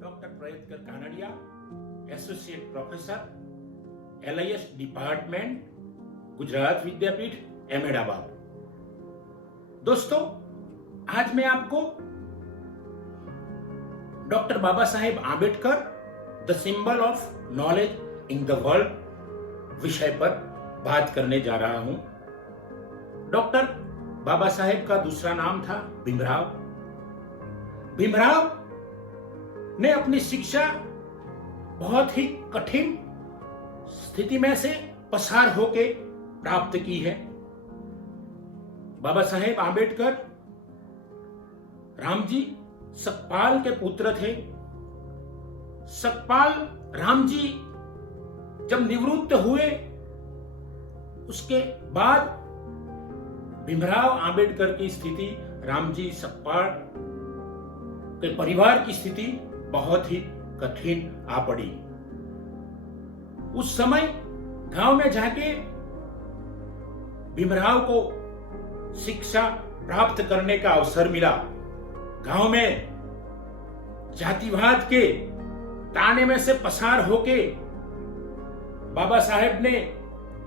Doctor प्रयत्कर Kanadia, associate professor, LIS department, Gujarat Vidyapith, Ahmedabad. दोस्तों, आज मैं आपको doctor Baba Saheb Ambedkar, the symbol of knowledge in the world विषय पर बात करने जा रहा हूं। डॉक्टर बाबा साहेब का दूसरा नाम था भीमराव। भीमराव ने अपनी शिक्षा बहुत ही कठिन स्थिति में से पसार होके प्राप्त की है। बाबा साहेब आंबेडकर रामजी सकपाल के पुत्र थे। सकपाल रामजी जब निवृत्त हुए, उसके बाद भीमराव आंबेडकर की स्थिति, रामजी सकपाल के परिवार की स्थिति बहुत ही कठिन आ पड़ी। उस समय गांव में जाके भीमराव को शिक्षा प्राप्त करने का अवसर मिला। गांव में जातिवाद के ताने में से पसार होके बाबा साहेब ने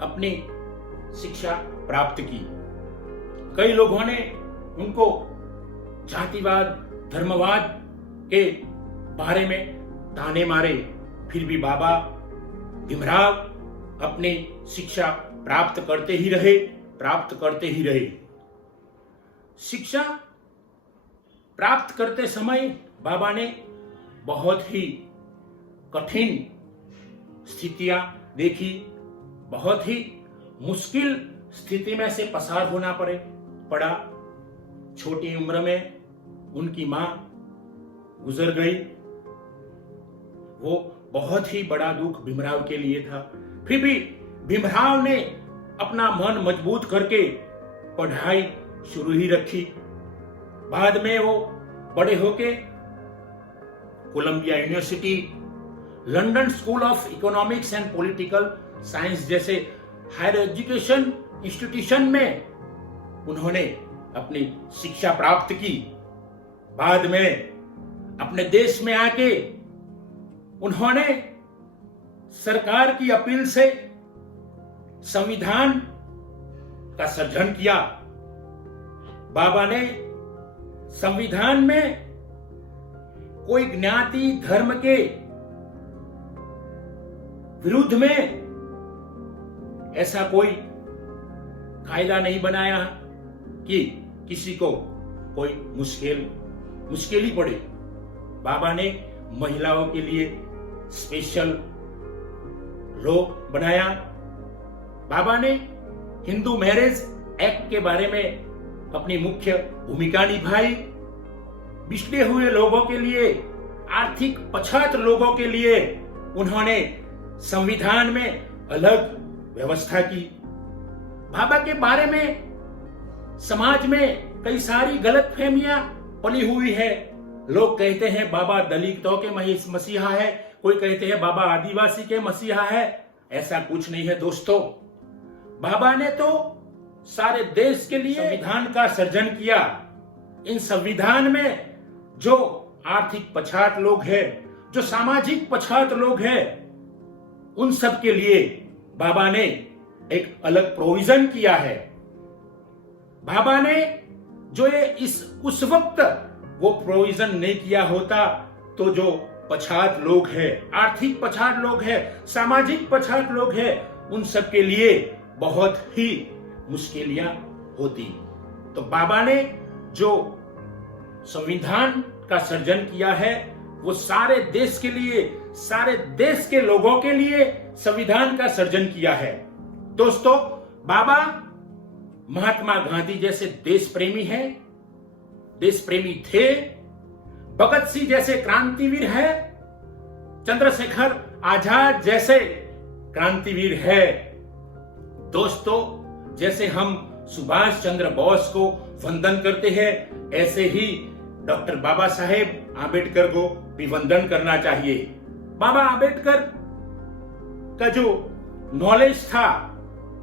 अपनी शिक्षा प्राप्त की। कई लोगों ने उनको जातिवाद, धर्मवाद के बारे में ताने मारे, फिर भी बाबा भीमराव अपनी शिक्षा प्राप्त करते ही रहे। शिक्षा प्राप्त करते समय बाबा ने बहुत ही कठिन स्थितियां देखी, बहुत ही मुश्किल स्थिति में से पसार होना पड़ा। छोटी उम्र में उनकी मां गुजर गई। वो बहुत ही बड़ा दुख भीमराव के लिए था। फिर भी भीमराव ने अपना मन मजबूत करके पढ़ाई शुरू ही रखी। बाद में वो बड़े होके Columbia University, London School of Economics and Political Science जैसे हायर एजुकेशन इंस्टीट्यूशन में उन्होंने अपनी शिक्षा प्राप्त की। बाद में अपने देश में आके उन्होंने सरकार की अपील से संविधान का सर्जन किया। बाबा ने संविधान में कोई ज्ञाति धर्म के विरुद्ध में ऐसा कोई कायदा नहीं बनाया कि किसी को कोई मुश्किल ही पड़े। बाबा ने महिलाओं के लिए स्पेशल लॉ बनाया। बाबा ने हिंदू मैरिज एक्ट के बारे में अपनी मुख्य भूमिका निभाई। पिछड़े हुए लोगों के लिए, आर्थिक पछात लोगों के लिए उन्होंने संविधान में अलग व्यवस्था की। बाबा के बारे में समाज में कई सारी गलतफहमियां पली हुई है। लोग कहते हैं बाबा दलितों के मसीहा है, कोई कहते हैं बाबा आदिवासी के मसीहा है। ऐसा कुछ नहीं है दोस्तों। बाबा ने तो सारे देश के लिए संविधान का सर्जन किया। इन संविधान में जो आर्थिक पछात लोग हैं, जो सामाजिक पछात लोग हैं, उन सब के लिए बाबा ने एक अलग प्रोविजन किया है। बाबा ने जो उस वक्त वो प्रोविजन नहीं किया होता तो जो पछात लोग हैं, आर्थिक पछात लोग हैं, सामाजिक पछात लोग हैं, उन सब के लिए बहुत ही मुश्किलियां होती। तो बाबा ने जो संविधान का सर्जन किया है वो सारे देश के लिए, सारे देश के लोगों के लिए संविधान का सर्जन किया है। दोस्तों, बाबा महात्मा गांधी जैसे देश प्रेमी हैं, देश प्रेमी थे। भगत सिंह जैसे क्रांतिवीर है, चंद्रशेखर आजाद जैसे क्रांतिवीर है। दोस्तों, जैसे हम सुभाष चंद्र बोस को वंदन करते हैं, ऐसे ही डॉक्टर बाबा साहेब आंबेडकर को भी वंदन करना चाहिए। बाबा आंबेडकर का जो नॉलेज था,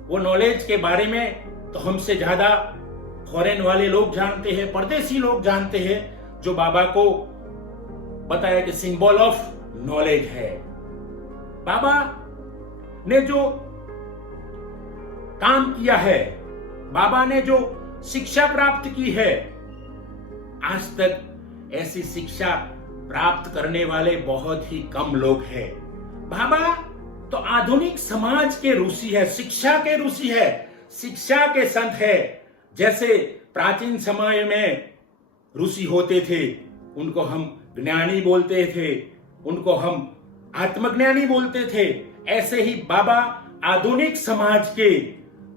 वो नॉलेज के बारे में तो हमसे ज्यादा फॉरेन वाले लोग जानते हैं, परदेसी लोग जानते हैं, जो बाबा को बताया कि सिंबल ऑफ नॉलेज है। बाबा ने जो काम किया है, बाबा ने जो शिक्षा प्राप्त की है, आज तक ऐसी शिक्षा प्राप्त करने वाले बहुत ही कम लोग हैं। बाबा तो आधुनिक समाज के ऋषि है, शिक्षा के ऋषि है, शिक्षा के संत है। जैसे प्राचीन समय में ऋषि होते थे, उनको हम ज्ञानी बोलते थे, उनको हम आत्मज्ञानी बोलते थे, ऐसे ही बाबा आधुनिक समाज के,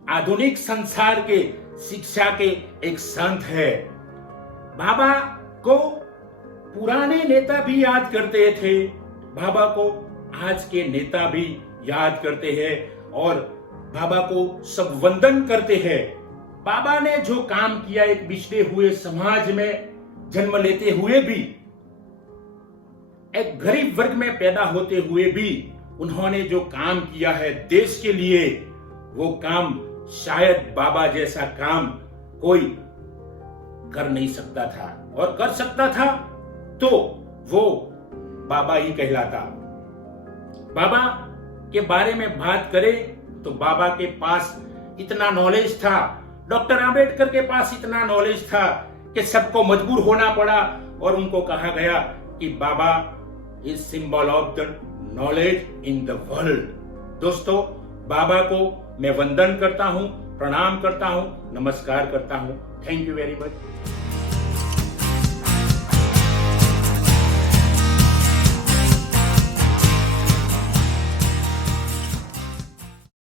आधुनिक संसार के शिक्षा के एक संत है। बाबा को पुराने नेता भी याद करते थे, बाबा को आज के नेता भी याद करते हैं और बाबा को सब वंदन करते हैं। बाबा ने जो काम किया, एक पिछड़े हुए समाज में जन्म लेते हुए भी, एक गरीब वर्ग में पैदा होते हुए भी उन्होंने जो काम किया है देश के लिए, वो काम शायद बाबा जैसा काम कोई कर नहीं सकता था, और कर सकता था तो वो बाबा ही कहलाता। बाबा के बारे में बात करें तो बाबा के पास इतना नॉलेज था, डॉक्टर आंबेडकर के पास इतना नॉलेज था कि सबको मजबूर होना पड़ा और उनको कहा गया कि Baba is symbol of the knowledge in the world. दोस्तों, बाबा को मैं वंदन करता हूं, प्रणाम करता हूं, नमस्कार करता हूं। Thank you very much.